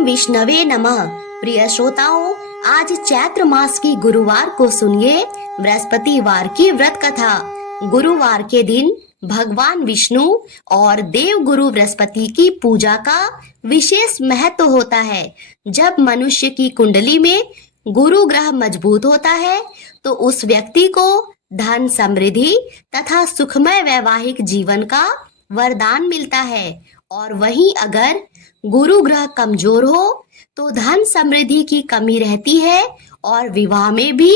ओम विष्णवे नमः। प्रिय श्रोताओं, आज चैत्र मास की गुरुवार को सुनिए बृहस्पतिवार की व्रत कथा। गुरुवार के दिन भगवान विष्णु और देव गुरु बृहस्पति की पूजा का विशेष महत्व होता है। जब मनुष्य की कुंडली में गुरु ग्रह मजबूत होता है तो उस व्यक्ति को धन, समृद्धि तथा सुखमय वैवाहिक जीवन का वरदान मिलता है। और वहीं अगर गुरु ग्रह कमजोर हो तो धन समृद्धि की कमी रहती है और विवाह में भी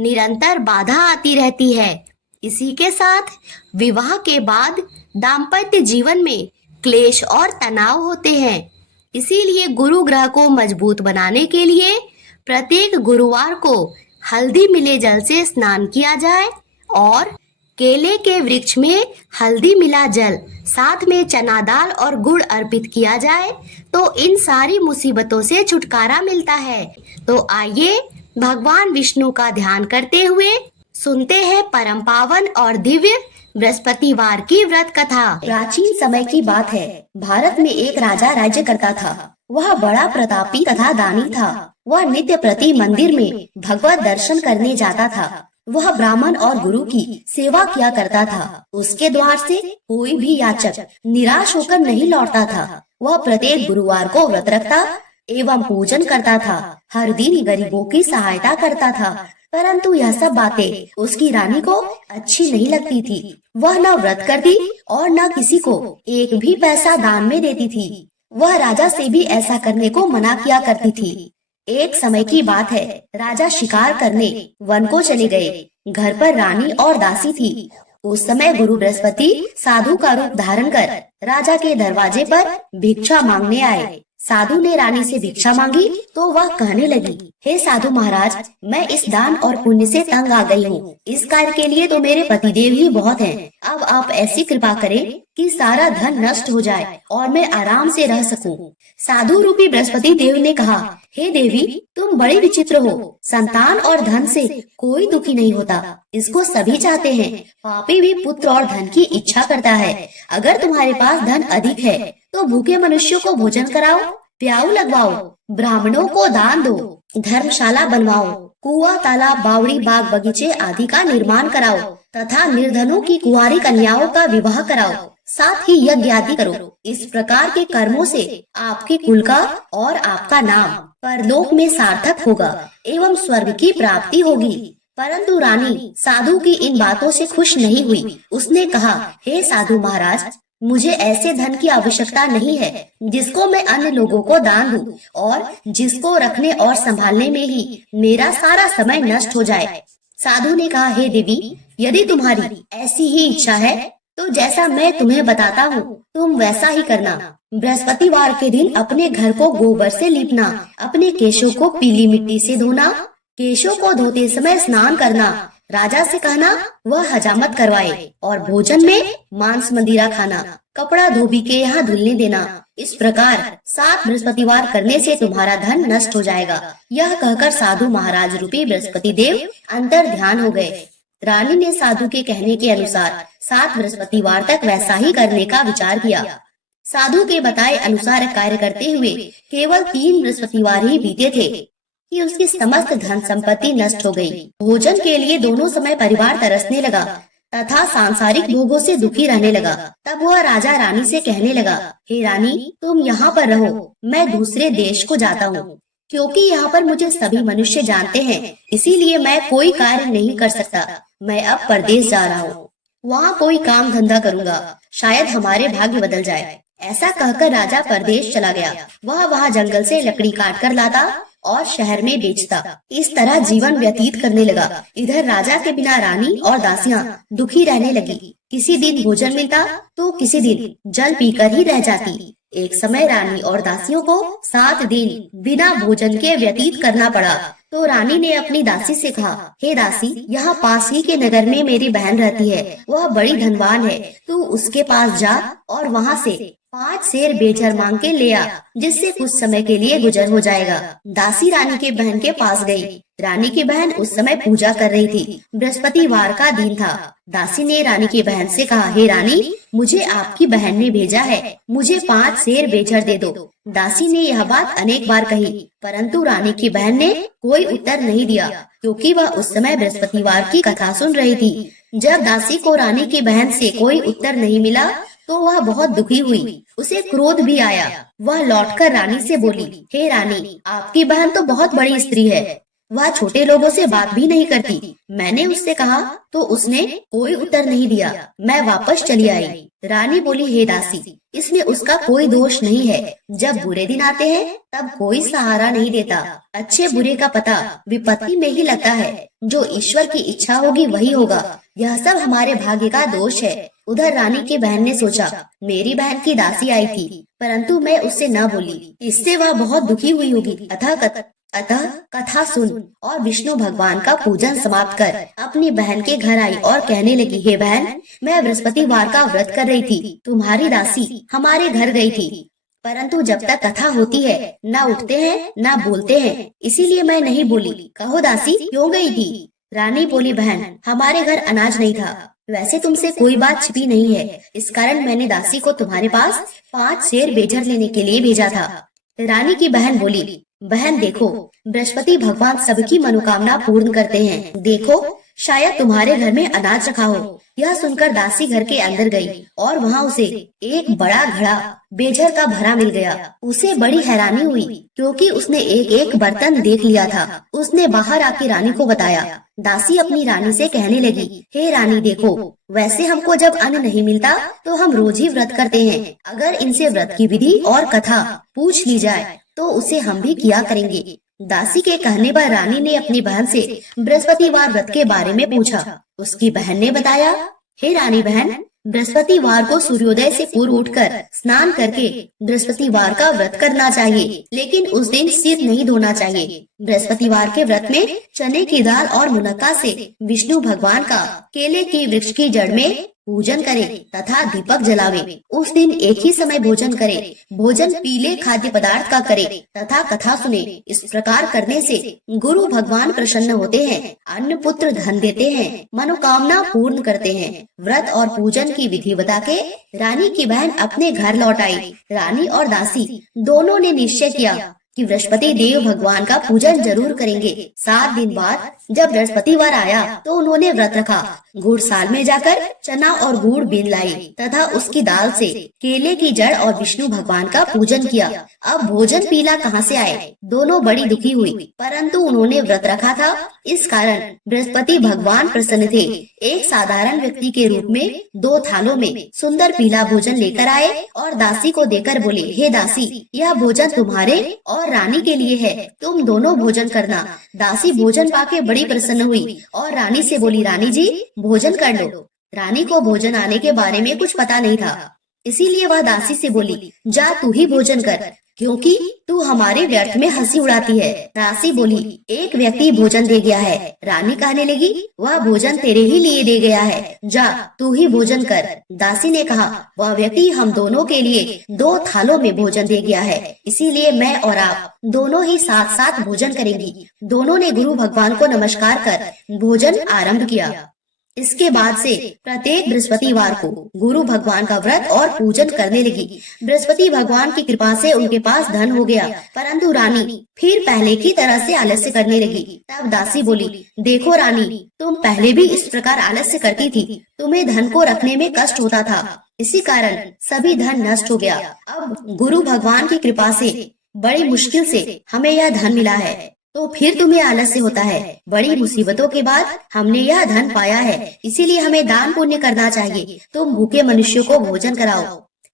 निरंतर बाधा आती रहती है। इसी के साथ विवाह के बाद दाम्पत्य जीवन में क्लेश और तनाव होते हैं। इसीलिए गुरु ग्रह को मजबूत बनाने के लिए प्रत्येक गुरुवार को हल्दी मिले जल से स्नान किया जाए और केले के वृक्ष में हल्दी मिला जल, साथ में चना दाल और गुड़ अर्पित किया जाए तो इन सारी मुसीबतों से छुटकारा मिलता है। तो आइए भगवान विष्णु का ध्यान करते हुए सुनते हैं परम पावन और दिव्य बृहस्पतिवार की व्रत कथा। प्राचीन समय की बात है। भारत में एक राजा राज्य करता था। वह बड़ा प्रतापी तथा दानी था। वह नित्य प्रति मंदिर में भगवत दर्शन करने जाता था। वह ब्राह्मण और गुरु की सेवा किया करता था। उसके द्वार से कोई भी याचक निराश होकर नहीं लौटता था। वह प्रत्येक गुरुवार को व्रत रखता एवं पूजन करता था। हर दिन गरीबों की सहायता करता था। परंतु यह सब बातें उसकी रानी को अच्छी नहीं लगती थी। वह न व्रत करती और न किसी को एक भी पैसा दान में देती थी। वह राजा से भी ऐसा करने को मना किया करती थी। एक समय की बात है। राजा शिकार करने वन को चले गए। घर पर रानी और दासी थी। उस समय गुरु बृहस्पति साधु का रूप धारण कर राजा के दरवाजे पर भिक्षा मांगने आए। साधु ने रानी से भिक्षा मांगी तो वह कहने लगी, हे साधु महाराज, मैं इस दान और पुण्य से तंग आ गई हूँ। इस कार्य के लिए तो मेरे पतिदेव ही बहुत हैं। अब आप ऐसी कृपा करें कि सारा धन नष्ट हो जाए और मैं आराम से रह सकूं। साधु रूपी बृहस्पति देव ने कहा, हे देवी, तुम बड़ी विचित्र हो। संतान और धन से कोई दुखी नहीं होता, इसको सभी चाहते हैं। पापी भी पुत्र और धन की इच्छा करता है। अगर तुम्हारे पास धन अधिक है तो भूखे मनुष्यों को भोजन कराओ, प्याऊ लगवाओ, ब्राह्मणों को दान दो, धर्मशाला बनवाओ, कुआं, तालाब, बावड़ी, बाग, बगीचे आदि का निर्माण कराओ तथा निर्धनों की कुंवारी कन्याओं का विवाह कराओ, साथ ही यज्ञ आदि करो। इस प्रकार के कर्मों से आपके कुल का और आपका नाम परलोक में सार्थक होगा एवं स्वर्ग की प्राप्ति होगी। परंतु रानी साधु की इन बातों से खुश नहीं हुई। उसने कहा, हे साधु महाराज, मुझे ऐसे धन की आवश्यकता नहीं है जिसको मैं अन्य लोगों को दान दूं और जिसको रखने और संभालने में ही मेरा सारा समय नष्ट हो जाए। साधु ने कहा, हे देवी, यदि तुम्हारी ऐसी ही इच्छा है तो जैसा मैं तुम्हें बताता हूँ तुम वैसा ही करना। बृहस्पतिवार के दिन अपने घर को गोबर से लीपना, अपने केशों को पीली मिट्टी से धोना, केशों को धोते समय स्नान करना, राजा से कहना वह हजामत करवाए और भोजन में मांस मदिरा खाना, कपड़ा धोबी के यहाँ धुलने देना। इस प्रकार 7 बृहस्पतिवार करने से तुम्हारा धन नष्ट हो जाएगा। यह कहकर साधु महाराज रूपी बृहस्पति देव अंतर ध्यान हो गए। रानी ने साधु के कहने के अनुसार 7 बृहस्पतिवार तक वैसा ही करने का विचार किया। साधु के बताए अनुसार कार्य करते हुए केवल 3 बृहस्पतिवार ही बीते थे कि उसकी समस्त धन संपत्ति नष्ट हो गई। भोजन के लिए दोनों समय परिवार तरसने लगा तथा सांसारिक भोगों से दुखी रहने लगा। तब वह राजा रानी से कहने लगा, हे रानी, तुम यहाँ पर रहो, मैं दूसरे देश को जाता हूँ। क्योंकि यहाँ पर मुझे सभी मनुष्य जानते हैं, इसीलिए मैं कोई कार्य नहीं कर सकता। मैं अब परदेश जा रहा हूँ, वहाँ कोई काम धंधा करूँगा, शायद हमारे भाग्य बदल जाए। ऐसा कहकर राजा परदेश चला गया। वह वहाँ जंगल से लकड़ी काट कर लाता और शहर में बेचता। इस तरह जीवन व्यतीत करने लगा। इधर राजा के बिना रानी और दासियां दुखी रहने लगी। किसी दिन भोजन मिलता तो किसी दिन जल पीकर ही रह जाती। एक समय रानी और दासियों को 7 दिन बिना भोजन के व्यतीत करना पड़ा। तो रानी ने अपनी दासी से कहा, हे दासी, यहाँ पास ही के नगर में मेरी बहन रहती है। वह बड़ी धनवान है, तू उसके पास जा और वहाँ से 5 सेर बेजर मांग के ले आ, जिससे कुछ समय के लिए गुजर हो जाएगा। दासी रानी के बहन के पास गई। रानी की बहन उस समय पूजा कर रही थी। बृहस्पतिवार का दिन था। दासी ने रानी की बहन से कहा, हे रानी, मुझे आपकी बहन ने भेजा है, मुझे 5 सेर बेजर दे दो। दासी ने यह बात अनेक बार कही, परंतु रानी की बहन ने कोई उत्तर नहीं दिया, क्योंकि वह उस समय बृहस्पतिवार की कथा सुन रही थी। जब दासी को रानी की बहन से कोई उत्तर नहीं मिला तो वह बहुत दुखी हुई। उसे क्रोध भी आया। वह लौटकर रानी से बोली, हे रानी, आपकी बहन तो बहुत बड़ी स्त्री है, वह छोटे लोगों से बात भी नहीं करती। मैंने उससे कहा तो उसने कोई उत्तर नहीं दिया। मैं वापस चली आई। रानी बोली, हे दासी, इसमें उसका कोई दोष नहीं है। जब बुरे दिन आते हैं तब कोई सहारा नहीं देता। अच्छे बुरे का पता विपत्ति में ही लगता है। जो ईश्वर की इच्छा होगी वही होगा। यह सब हमारे भाग्य का दोष है। उधर रानी की बहन ने सोचा, मेरी बहन की दासी आई थी, परंतु मैं उससे न बोली, इससे वह बहुत दुखी हुई होगी। अतः कथा सुन और विष्णु भगवान का पूजन समाप्त कर अपनी बहन के घर आई और कहने लगी, हे बहन, मैं बृहस्पतिवार का व्रत कर रही थी। तुम्हारी दासी हमारे घर गई थी, परंतु जब तक कथा होती है न उठते हैं न बोलते हैं, इसीलिए मैं नहीं बोली। कहो दासी, क्यों गई थी? रानी बोली, बहन, हमारे घर अनाज नहीं था। वैसे तुमसे कोई बात छिपी नहीं है, इस कारण मैंने दासी को तुम्हारे पास 5 सेर बेजर लेने के लिए भेजा था। रानी की बहन बोली, बहन देखो, बृहस्पति भगवान सबकी मनोकामना पूर्ण करते हैं। देखो, शायद तुम्हारे घर में अनाज रखा हो। यह सुनकर दासी घर के अंदर गई और वहाँ उसे एक बड़ा घड़ा बेजर का भरा मिल गया। उसे बड़ी हैरानी हुई, क्योंकि उसने एक एक बर्तन देख लिया था। उसने बाहर आके रानी को बताया। दासी अपनी रानी से कहने लगी, हे रानी देखो, वैसे हमको जब अन्न नहीं मिलता तो हम रोज ही व्रत करते हैं। अगर इनसे व्रत की विधि और कथा पूछ ली जाए तो उसे हम भी किया करेंगे। दासी के कहने पर रानी ने अपनी बहन से बृहस्पतिवार व्रत के बारे में पूछा। उसकी बहन ने बताया, हे रानी बहन, बृहस्पतिवार को सूर्योदय से पूर्व उठकर स्नान करके बृहस्पतिवार का व्रत करना चाहिए, लेकिन उस दिन सिर नहीं धोना चाहिए। बृहस्पतिवार के व्रत में चने की दाल और मुनक्का से विष्णु भगवान का केले की वृक्ष की जड़ में पूजन करे तथा दीपक जलावे। उस दिन एक ही समय भोजन करे। भोजन पीले खाद्य पदार्थ का करे तथा कथा सुने। इस प्रकार करने से गुरु भगवान प्रसन्न होते हैं, अन्न पुत्र धन देते हैं, मनोकामना पूर्ण करते हैं। व्रत और पूजन की विधि बता के रानी की बहन अपने घर लौट आई। रानी और दासी दोनों ने निश्चय किया कि बृहस्पति देव भगवान का पूजन जरूर करेंगे। 7 दिन बाद जब बृहस्पतिवार आया तो उन्होंने व्रत रखा। गुड़साल में जाकर चना और गुड़ बीन लाई तथा उसकी दाल से केले की जड़ और विष्णु भगवान का पूजन किया। अब भोजन पीला कहाँ से आए? दोनों बड़ी दुखी हुई, परंतु उन्होंने व्रत रखा था, इस कारण बृहस्पति भगवान प्रसन्न थे। एक साधारण व्यक्ति के रूप में 2 थालों में सुंदर पीला भोजन लेकर आए और दासी को देकर बोले, हे दासी, यह भोजन तुम्हारे और रानी के लिए है, तुम दोनों भोजन करना। दासी भोजन पाके बड़ी प्रसन्न हुई और रानी से बोली, रानी जी, भोजन कर लो। रानी को भोजन आने के बारे में कुछ पता नहीं था, इसीलिए वह दासी से बोली, जा तू ही भोजन कर, क्योंकि तू हमारे व्यर्थ में हंसी उड़ाती है। दासी बोली, एक व्यक्ति भोजन दे गया है। रानी कहने लगी, वह भोजन तेरे ही लिए दे गया है, जा तू ही भोजन कर। दासी ने कहा, वह व्यक्ति हम दोनों के लिए 2 थालों में भोजन दे गया है, इसीलिए मैं और आप दोनों ही साथ साथ भोजन करेंगी। दोनों ने गुरु भगवान को नमस्कार कर भोजन आरंभ किया। इसके बाद से प्रत्येक बृहस्पतिवार को गुरु भगवान का व्रत और पूजन करने लगी। बृहस्पति भगवान की कृपा से उनके पास धन हो गया, परंतु रानी फिर पहले की तरह से आलस्य करने लगी। तब दासी बोली, देखो रानी, तुम पहले भी इस प्रकार आलस्य करती थी, तुम्हें धन को रखने में कष्ट होता था, इसी कारण सभी धन नष्ट हो गया। अब गुरु भगवान की कृपा से बड़ी मुश्किल से हमें यह धन मिला है, तो फिर तुम्हें आलस्य होता है। बड़ी मुसीबतों के बाद हमने यह धन पाया है, इसीलिए हमें दान पुण्य करना चाहिए। तुम भूखे मनुष्यों को भोजन कराओ,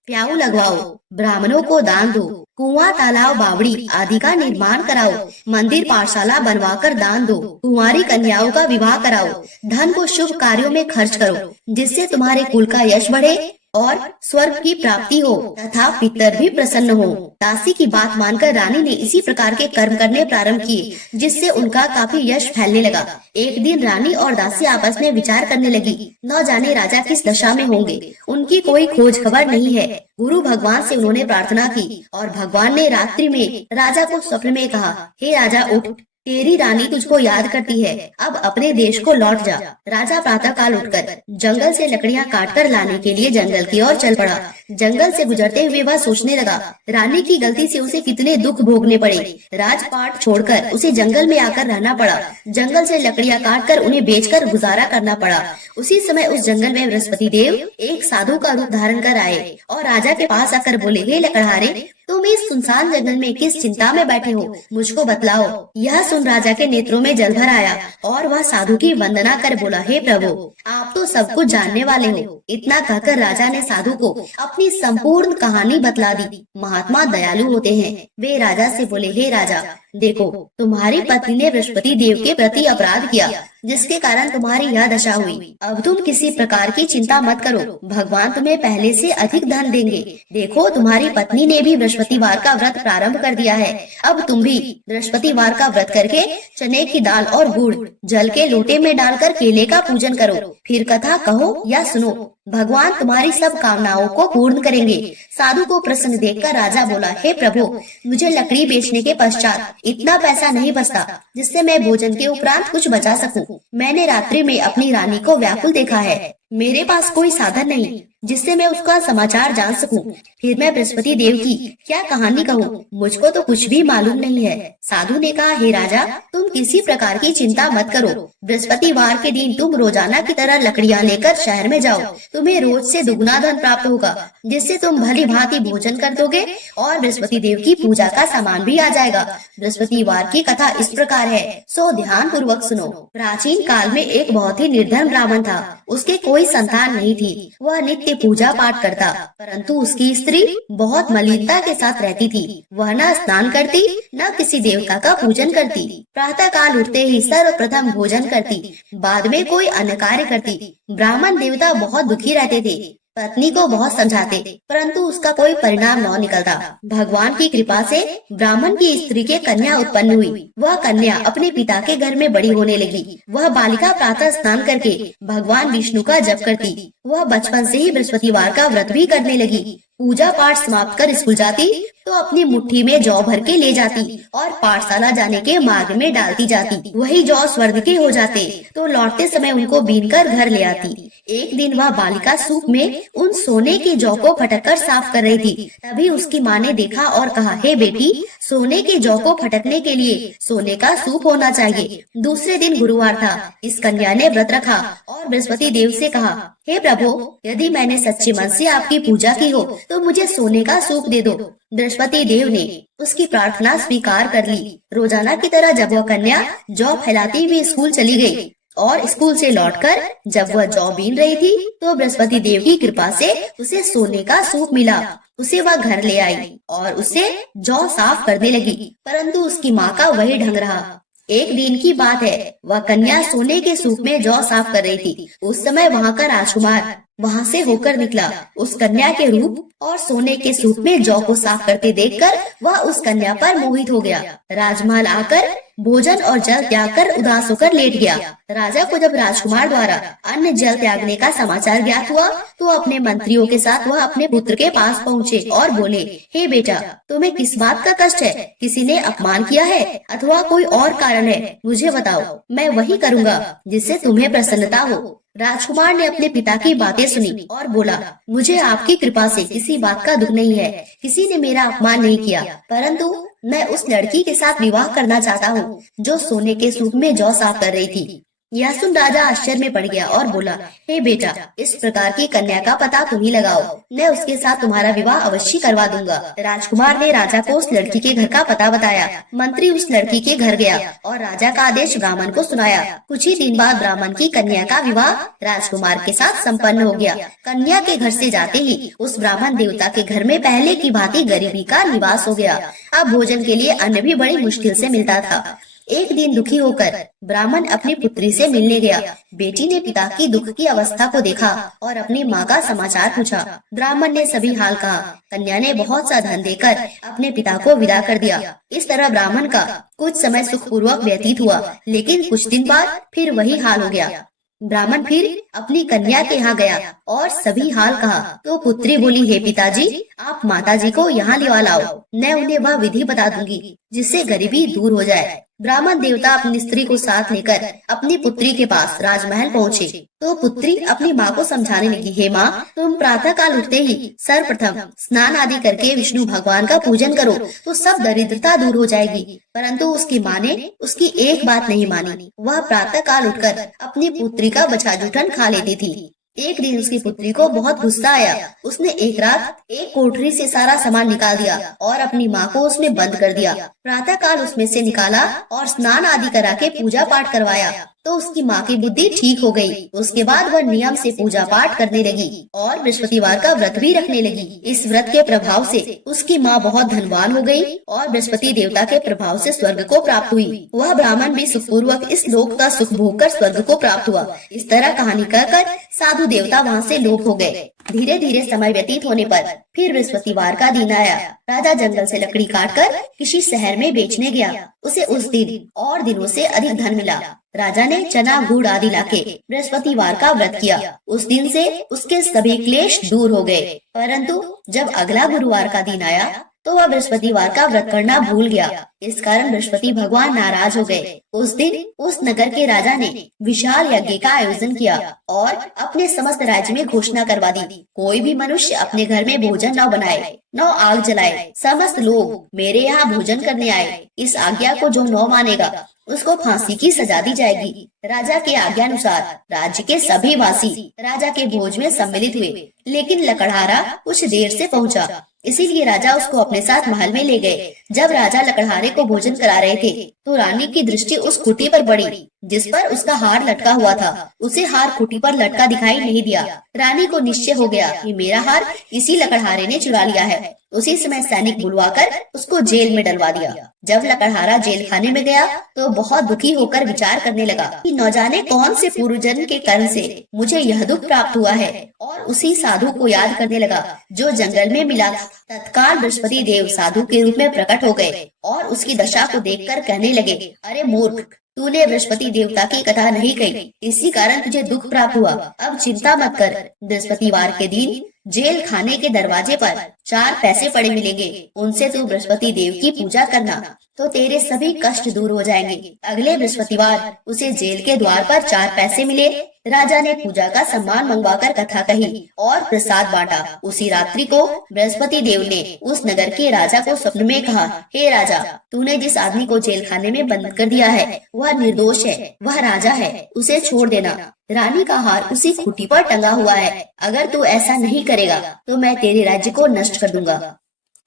प्याऊ लगवाओ, ब्राह्मणों को दान दो, कुआं तालाब बावड़ी आदि का निर्माण कराओ, मंदिर पाठशाला बनवाकर दान दो, कुंवारी कन्याओं का विवाह कराओ, धन को शुभ कार्यों में खर्च करो, जिससे तुम्हारे कुल का यश बढ़े और स्वर्ग की प्राप्ति हो तथा पितर भी प्रसन्न हो। दासी की बात मानकर रानी ने इसी प्रकार के कर्म करने प्रारंभ किए, जिससे उनका काफी यश फैलने लगा। एक दिन रानी और दासी आपस में विचार करने लगी, न जाने राजा किस दशा में होंगे, उनकी कोई खोज खबर नहीं है। गुरु भगवान से उन्होंने प्रार्थना की और भगवान ने रात्रि में राजा को स्वप्न में कहा, हे राजा उठ, तेरी रानी तुझको याद करती है, अब अपने देश को लौट जा। राजा प्रातः काल उठकर जंगल से लकड़ियां काटकर लाने के लिए जंगल की ओर चल पड़ा। जंगल से गुजरते हुए वह सोचने लगा, रानी की गलती से उसे कितने दुख भोगने पड़े। राजपाट छोड़कर उसे जंगल में आकर रहना पड़ा। जंगल से लकड़ियां काटकर उन्हें बेचकर गुजारा करना पड़ा। उसी समय उस जंगल में बृहस्पति देव एक साधु का रूप धारण कर आए और राजा के पास आकर बोले, हे लकड़हारे, तुम इस सुनसान जंगल में किस चिंता में बैठे हो, मुझको बतलाओ। यह सुन राजा के नेत्रों में जल भर आया और वह साधु की वंदना कर बोला, हे प्रभु, आप तो सब कुछ जानने वाले हो। इतना कहकर राजा ने साधु को अपनी संपूर्ण कहानी बतला दी। महात्मा दयालु होते हैं। वे राजा से बोले, हे राजा, देखो, तुम्हारी पत्नी ने बृहस्पति देव के प्रति अपराध किया, जिसके कारण तुम्हारी यह दशा हुई। अब तुम किसी प्रकार की चिंता मत करो, भगवान तुम्हें पहले से अधिक धन देंगे। देखो, तुम्हारी पत्नी ने भी बृहस्पतिवार का व्रत प्रारंभ कर दिया है। अब तुम भी बृहस्पतिवार का व्रत करके चने की दाल और गुड़ जल के लोटे में डालकर केले का पूजन करो, फिर कथा कहो या सुनो। भगवान तुम्हारी सब कामनाओं को पूर्ण करेंगे। साधु को प्रसन्न देखकर राजा बोला, हे प्रभु, मुझे लकड़ी बेचने के पश्चात इतना पैसा नहीं बचता जिससे मैं भोजन के उपरांत कुछ बचा सकूं। मैंने रात्रि में अपनी रानी को व्याकुल देखा है। मेरे पास कोई साधन नहीं जिससे मैं उसका समाचार जान सकूं। फिर मैं बृहस्पति देव की क्या कहानी कहूँ, मुझको तो कुछ भी मालूम नहीं है। साधु ने कहा, हे राजा, तुम किसी प्रकार की चिंता मत करो। बृहस्पतिवार के दिन तुम रोजाना की तरह लकड़ियाँ लेकर शहर में जाओ। तुम्हें रोज से दुगना धन प्राप्त होगा, जिससे तुम भली भांति भोजन कर दोगे और बृहस्पति देव की पूजा का सामान भी आ जाएगा। बृहस्पतिवार की कथा इस प्रकार है, सो ध्यान पूर्वक सुनो। प्राचीन काल में एक बहुत ही निर्धन ब्राह्मण था। उसके कोई संतान नहीं थी। वह नित्य पूजा पाठ करता, परंतु उसकी स्त्री बहुत मलिनता के साथ रहती थी। वह न स्नान करती, न किसी देवता का पूजन करती। प्रातः काल उठते ही सर्वप्रथम भोजन करती, बाद में कोई अन्य कार्य करती। ब्राह्मण देवता बहुत दुखी रहते थे। पत्नी को बहुत समझाते, परंतु उसका कोई परिणाम न निकलता। भगवान की कृपा से ब्राह्मण की स्त्री के कन्या उत्पन्न हुई। वह कन्या अपने पिता के घर में बड़ी होने लगी। वह बालिका प्रातः स्नान करके भगवान विष्णु का जप करती। वह बचपन से ही बृहस्पतिवार का व्रत भी करने लगी। पूजा पाठ समाप्त कर स्कूल जाती तो अपनी मुट्ठी में जौ भर के ले जाती और पाठशाला जाने के मार्ग में डालती जाती। वही जौ स्वर्ग के हो जाते तो लौटते समय उनको बीनकर घर ले आती। एक दिन वह बालिका सूप में उन सोने के जौ को फटक कर साफ कर रही थी। तभी उसकी माँ ने देखा और कहा, हे बेटी, सोने के जौ को फटकने के लिए सोने का सूप होना चाहिए। दूसरे दिन गुरुवार था। इस कन्या ने व्रत रखा और बृहस्पति देव से कहा, हे प्रभु, यदि मैंने सच्चे मन से आपकी पूजा की हो तो मुझे सोने का सूप दे दो। बृहस्पति देव ने उसकी प्रार्थना स्वीकार कर ली। रोजाना की तरह जब वह कन्या जौ फैलाती हुई स्कूल चली गई और स्कूल से लौटकर जब वह जौ बीन रही थी तो बृहस्पति देव की कृपा से उसे सोने का सूप मिला। उसे वह घर ले आई और उसे जौ साफ करने लगी, परंतु उसकी माँ का वही ढंग रहा। एक दिन की बात है, वह कन्या सोने के सूप में जौ साफ कर रही थी। उस समय वहाँ का राजकुमार वहाँ से होकर निकला। उस कन्या के रूप और सोने के सूप में जौ को साफ करते देखकर वह उस कन्या पर मोहित हो गया। राजमहल आकर भोजन और जल त्याग कर उदास होकर लेट गया। राजा को जब राजकुमार द्वारा अन्न जल त्यागने का समाचार ज्ञात हुआ तो अपने मंत्रियों के साथ वह अपने पुत्र के पास पहुँचे और बोले, हे बेटा, तुम्हें किस बात का कष्ट है? किसी ने अपमान किया है अथवा कोई और कारण है? मुझे बताओ, मैं वही करूँगा जिससे तुम्हें प्रसन्नता हो। राजकुमार ने अपने पिता की बातें सुनी और बोला, मुझे आपकी कृपा से किसी बात का दुख नहीं है। किसी ने मेरा अपमान नहीं किया, परंतु मैं उस लड़की के साथ विवाह करना चाहता हूँ जो सोने के सूप में जौ साफ कर रही थी। यह सुन राजा आश्चर्य में पड़ गया और बोला, हे बेटा, इस प्रकार की कन्या का पता तुम ही लगाओ, मैं उसके साथ तुम्हारा विवाह अवश्य करवा दूंगा। राजकुमार ने राजा को उस लड़की के घर का पता बताया। मंत्री उस लड़की के घर गया और राजा का आदेश ब्राह्मण को सुनाया। कुछ ही दिन बाद ब्राह्मण की कन्या का विवाह राजकुमार के साथ संपन्न हो गया। कन्या के घर से जाते ही उस ब्राह्मण देवता के घर में पहले की भांति गरीबी का निवास हो गया। अब भोजन के लिए अन्न भी बड़ी मुश्किल से मिलता था। एक दिन दुखी होकर ब्राह्मण अपनी पुत्री से मिलने गया। बेटी ने पिता की दुख की अवस्था को देखा और अपनी माँ का समाचार पूछा। ब्राह्मण ने सभी हाल कहा। कन्या ने बहुत सा धन देकर अपने पिता को विदा कर दिया। इस तरह ब्राह्मण का कुछ समय सुखपूर्वक व्यतीत हुआ, लेकिन कुछ दिन बाद फिर वही हाल हो गया। ब्राह्मण फिर अपनी कन्या के यहाँ गया और सभी हाल कहा तो पुत्री बोली, हे पिताजी, आप माताजी को यहाँ लिवा लाओ, मैं उन्हें वह विधि बता दूंगी जिससे गरीबी दूर हो जाए। ब्राह्मण देवता अपनी स्त्री को साथ लेकर अपनी पुत्री के पास राजमहल पहुँचे तो पुत्री अपनी माँ को समझाने लगी, हे माँ, तुम प्रातः काल उठते ही सर्वप्रथम स्नान आदि करके विष्णु भगवान का पूजन करो तो सब दरिद्रता दूर हो जाएगी। परंतु उसकी माँ ने उसकी एक बात नहीं मानी। वह प्रातः काल उठकर अपनी पुत्री का बछा जूठन खा लेती थी। एक दिन उसकी पुत्री को बहुत गुस्सा आया। उसने एक रात एक कोठरी से सारा सामान निकाल दिया और अपनी माँ को उसमें बंद कर दिया। प्रातः काल उसमें से निकाला और स्नान आदि करा के पूजा पाठ करवाया तो उसकी माँ की बुद्धि ठीक हो गई। उसके बाद वह नियम से पूजा पाठ करने लगी और बृहस्पतिवार का व्रत भी रखने लगी। इस व्रत के प्रभाव से उसकी माँ बहुत धनवान हो गई और बृहस्पति देवता के प्रभाव से स्वर्ग को प्राप्त हुई। वह ब्राह्मण भी सुखपूर्वक इस लोक का सुख भोग कर स्वर्ग को प्राप्त हुआ। इस तरह कहानी कहकर साधु देवता वहाँ से लोप हो गए। धीरे धीरे समय व्यतीत होने पर फिर बृहस्पतिवार का दिन आया। राजा जंगल से लकड़ी काटकर किसी शहर में बेचने गया। उसे उस दिन और दिनों से अधिक धन मिला। राजा ने चना गुड़ आदि लाके बृहस्पतिवार का व्रत किया। उस दिन से उसके सभी क्लेश दूर हो गए। परंतु जब अगला गुरुवार का दिन आया तो वह बृहस्पतिवार का व्रत करना भूल गया। इस कारण बृहस्पति भगवान नाराज हो गए। उस दिन उस नगर के राजा ने विशाल यज्ञ का आयोजन किया और अपने समस्त राज्य में घोषणा करवा दी, कोई भी मनुष्य अपने घर में भोजन न बनाए, न आग जलाए। समस्त लोग मेरे यहाँ भोजन करने आए। इस आज्ञा को जो न मानेगा उसको फांसी की सजा दी जाएगी। राजा के आज्ञा अनुसार राज्य के सभी वासी राजा के भोज में सम्मिलित हुए, लेकिन लकड़हारा कुछ देर से पहुंचा, इसीलिए राजा उसको अपने साथ महल में ले गए। जब राजा लकड़हारे को भोजन करा रहे थे तो रानी की दृष्टि उस खूंटी पर पड़ी जिस पर उसका हार लटका हुआ था। उसे हार खूंटी पर लटका दिखाई नहीं दिया। रानी को निश्चय हो गया कि मेरा हार इसी लकड़हारे ने चुरा लिया है। उसी समय सैनिक बुलवाकर उसको जेल में डलवा दिया। जब लकड़हारा जेल खाने में गया तो बहुत दुखी होकर विचार करने लगा कि न जाने कौन से पूर्व जन्म के कर्म से मुझे यह दुख प्राप्त हुआ है, और उसी साधु को याद करने लगा जो जंगल में मिला था। तत्काल बृहस्पति देव साधु के रूप में प्रकट हो गए और उसकी दशा को देखकर कहने लगे, अरे मूर्ख, तूने बृहस्पति देवता की कथा नहीं कही, इसी कारण तुझे दुख प्राप्त हुआ। अब चिंता मत कर, बृहस्पतिवार के दिन जेल खाने के दरवाजे पर 4 पैसे पड़े मिलेंगे, उनसे तू बृहस्पति देव की पूजा करना तो तेरे सभी कष्ट दूर हो जाएंगे। अगले बृहस्पतिवार उसे जेल के द्वार पर 4 पैसे मिले। राजा ने पूजा का सम्मान मंगवाकर कथा कही और प्रसाद बांटा। उसी रात्रि को बृहस्पति देव ने उस नगर के राजा को स्वप्न में कहा, हे राजा, तूने जिस आदमी को जेल खाने में बंद कर दिया है वह निर्दोष है, वह राजा है, उसे छोड़ देना। रानी का हार उसी खूंटी पर टंगा हुआ है। अगर तू ऐसा नहीं करेगा तो मैं तेरे राज्य को नष्ट कर दूंगा।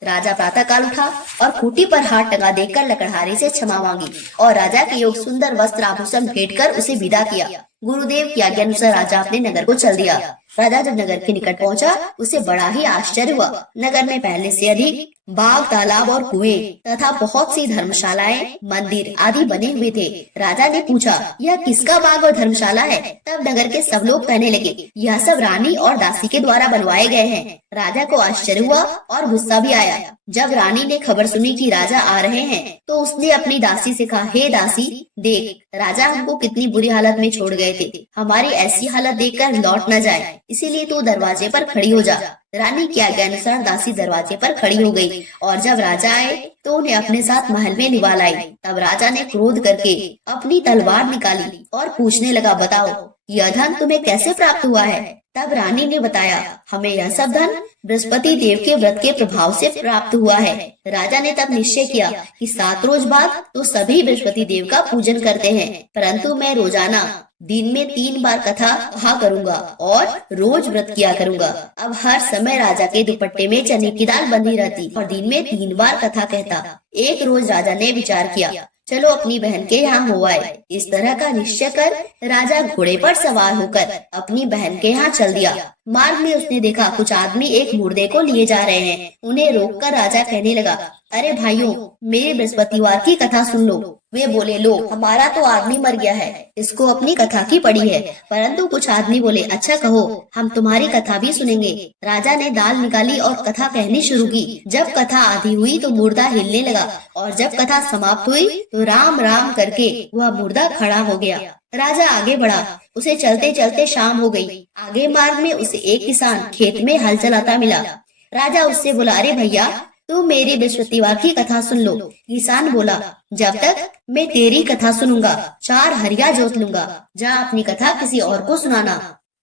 राजा प्रातः काल उठा और खूंटी पर हार टंगा देखकर लकड़हारे से क्षमा मांगी और राजा के योग सुंदर वस्त्र आभूषण भेंट कर उसे विदा किया। गुरुदेव की आज्ञा अनुसार राजा अपने नगर को चल दिया। राजा जब नगर के निकट पहुंचा उसे बड़ा ही आश्चर्य हुआ। नगर में पहले से अधिक बाग, तालाब और कुएं तथा बहुत सी धर्मशालाएं, मंदिर आदि बने हुए थे। राजा ने पूछा, यह किसका बाग और धर्मशाला है? तब नगर के सब लोग कहने लगे, यह सब रानी और दासी के द्वारा बनवाए गए हैं। राजा को आश्चर्य हुआ और गुस्सा भी आया। जब रानी ने खबर सुनी कि राजा आ रहे हैं तो उसने अपनी दासी से कहा, हे दासी, देख, राजा हमको कितनी बुरी हालत में छोड़ गए थे, हमारी ऐसी हालत देखकर लौट न जाए, इसीलिए तू दरवाजे पर खड़ी हो जा। रानी की आज्ञा अनुसार दासी दरवाजे पर खड़ी हो गई और जब राजा आए तो उन्हें अपने साथ महल में लिवा लाई। तब राजा ने क्रोध करके अपनी तलवार निकाली और पूछने लगा, बताओ यह धन तुम्हें कैसे प्राप्त हुआ है? तब रानी ने बताया, हमें यह सब धन बृहस्पति देव के व्रत के प्रभाव से प्राप्त हुआ है। राजा ने तब निश्चय किया कि 7 रोज बाद तो सभी बृहस्पति देव का पूजन करते हैं, परंतु मैं रोजाना दिन में 3 बार कथा कहा करूंगा और रोज व्रत किया करूंगा। अब हर समय राजा के दुपट्टे में चने की दाल बंधी रहती और दिन में 3 बार कथा कहता। एक रोज राजा ने विचार किया, चलो अपनी बहन के यहाँ हो आए। इस तरह का निश्चय कर राजा घोड़े पर सवार होकर अपनी बहन के यहाँ चल दिया। मार्ग में उसने देखा कुछ आदमी एक मुर्दे को लिए जा रहे हैं। उन्हें रोककर राजा कहने लगा, अरे भाइयों, मेरे बृहस्पतिवार की कथा सुन लो। वे बोले, लो हमारा तो आदमी मर गया है, इसको अपनी कथा की पड़ी है। परंतु कुछ आदमी बोले, अच्छा कहो, हम तुम्हारी कथा भी सुनेंगे। राजा ने दाल निकाली और कथा कहनी शुरू की। जब कथा आधी हुई तो मुर्दा हिलने लगा और जब कथा समाप्त हुई तो राम राम करके वह मुर्दा खड़ा हो गया। राजा आगे बढ़ा। उसे चलते चलते शाम हो गई। आगे मार्ग में उसे एक किसान खेत में हल चलाता मिला। राजा उससे बोला, अरे भैया, तू मेरी बृहस्पतिवार की कथा सुन लो। किसान बोला, जब तक मैं तेरी कथा सुनूंगा 4 हरिया जोत लूंगा। जा अपनी कथा किसी और को सुनाना।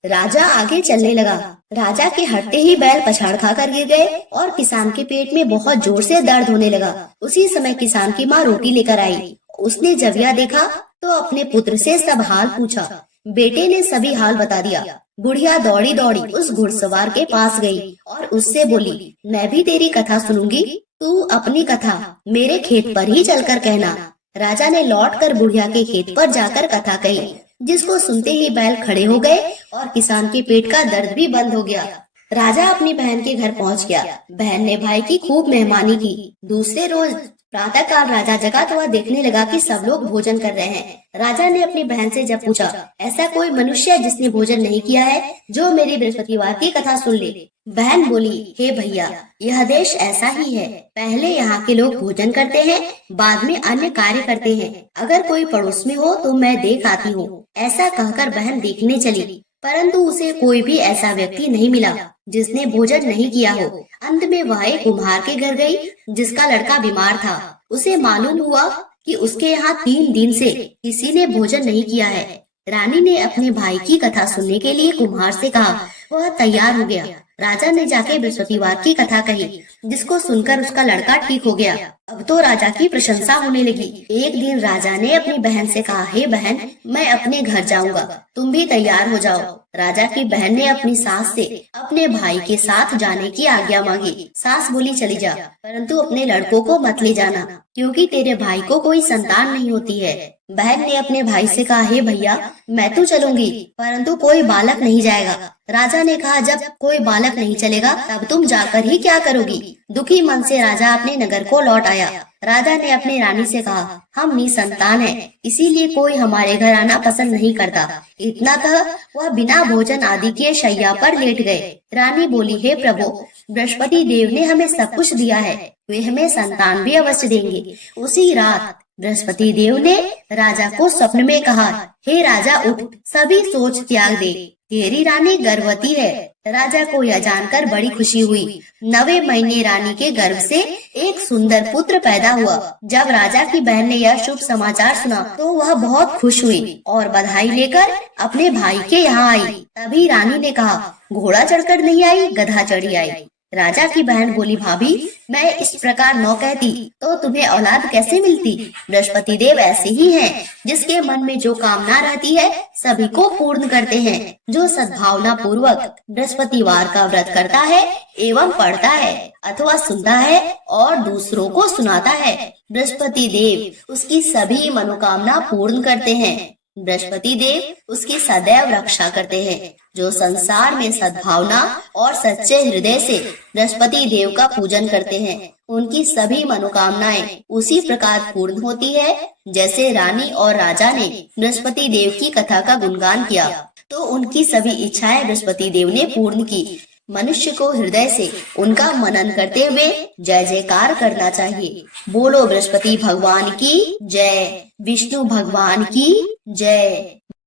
राजा आगे चलने लगा। राजा के हटते ही बैल पछाड़ खाकर गिर गए और किसान के पेट में बहुत जोर से दर्द होने लगा। उसी समय किसान की माँ रोटी लेकर आई। उसने जब यह देखा तो अपने पुत्र से सब हाल पूछा। बेटे ने सभी हाल बता दिया। बुढ़िया दौड़ी दौड़ी उस घुड़सवार के पास गई और उससे बोली, मैं भी तेरी कथा सुनूंगी, तू अपनी कथा मेरे खेत पर ही चलकर कहना। राजा ने लौटकर बुढ़िया के खेत पर जाकर कथा कही, जिसको सुनते ही बैल खड़े हो गए और किसान के पेट का दर्द भी बंद हो गया। राजा अपनी बहन के घर पहुंच गया। बहन ने भाई की खूब मेहमानी की। दूसरे रोज प्रातः काल राजा जगा तो वह देखने लगा कि सब लोग भोजन कर रहे हैं। राजा ने अपनी बहन से जब पूछा, ऐसा कोई मनुष्य है जिसने भोजन नहीं किया है, जो मेरी बृहस्पतिवार की कथा सुन ले। बहन बोली, हे भैया, यह देश ऐसा ही है। पहले यहाँ के लोग भोजन करते हैं, बाद में अन्य कार्य करते हैं। अगर कोई पड़ोस में हो तो मैं देख आती हूँ। ऐसा कहकर बहन देखने चली, परंतु उसे कोई भी ऐसा व्यक्ति नहीं मिला जिसने भोजन नहीं किया हो। अंत में वह एक कुम्हार के घर गई, जिसका लड़का बीमार था। उसे मालूम हुआ कि उसके यहाँ 3 दिन से किसी ने भोजन नहीं किया है। रानी ने अपने भाई की कथा सुनने के लिए कुम्हार से कहा। वह तैयार हो गया। राजा ने जाके बृहस्पतिवार की कथा कही, जिसको सुनकर उसका लड़का ठीक हो गया। अब तो राजा की प्रशंसा होने लगी। एक दिन राजा ने अपनी बहन से कहा, हे बहन, मैं अपने घर जाऊंगा, तुम भी तैयार हो जाओ। राजा की बहन ने अपनी सास से अपने भाई के साथ जाने की आज्ञा मांगी। सास बोली, चली जा, परंतु अपने लड़कों को मत ले जाना, क्योंकि तेरे भाई को कोई संतान नहीं होती है। बहन ने अपने भाई से कहा, हे भैया, मैं तो चलूंगी, परंतु कोई बालक नहीं जाएगा। राजा ने कहा, जब कोई बालक नहीं चलेगा तब तुम जाकर ही क्या करोगी। दुखी मन से राजा अपने नगर को लौट आया। राजा ने अपनी रानी से कहा, हम निसंतान हैं, इसीलिए कोई हमारे घर आना पसंद नहीं करता। इतना कह वह बिना भोजन आदि के शैया पर लेट गए। रानी बोली, हे प्रभु, बृहस्पति देव ने हमें सब कुछ दिया है, वे हमें संतान भी अवश्य देंगे। उसी रात बृहस्पति देव ने राजा को स्वप्न में कहा, हे राजा, उठ, सभी सोच त्याग दे, तेरी रानी गर्भवती है। राजा को यह जानकर बड़ी खुशी हुई। 9वें महीने रानी के गर्भ से एक सुंदर पुत्र पैदा हुआ। जब राजा की बहन ने यह शुभ समाचार सुना तो वह बहुत खुश हुई और बधाई लेकर अपने भाई के यहाँ आई। तभी रानी ने कहा, घोड़ा चढ़कर नहीं आई, गधा चढ़ी आई। राजा की बहन बोली, भाभी, मैं इस प्रकार न कहती तो तुम्हें औलाद कैसे मिलती। बृहस्पति देव ऐसे ही हैं, जिसके मन में जो कामना रहती है सभी को पूर्ण करते हैं। जो सद्भावना पूर्वक बृहस्पतिवार का व्रत करता है एवं पढ़ता है अथवा सुनता है और दूसरों को सुनाता है, बृहस्पति देव उसकी सभी मनोकामना पूर्ण करते हैं। बृहस्पति देव उसकी सदैव रक्षा करते हैं। जो संसार में सद्भावना और सच्चे हृदय से बृहस्पति देव का पूजन करते हैं, उनकी सभी मनोकामनाएं उसी प्रकार पूर्ण होती है जैसे रानी और राजा ने बृहस्पति देव की कथा का गुणगान किया तो उनकी सभी इच्छाएं बृहस्पति देव ने पूर्ण की। मनुष्य को हृदय से उनका मनन करते हुए जय जयकार करना चाहिए। बोलो बृहस्पति भगवान की जय, विष्णु भगवान की जय।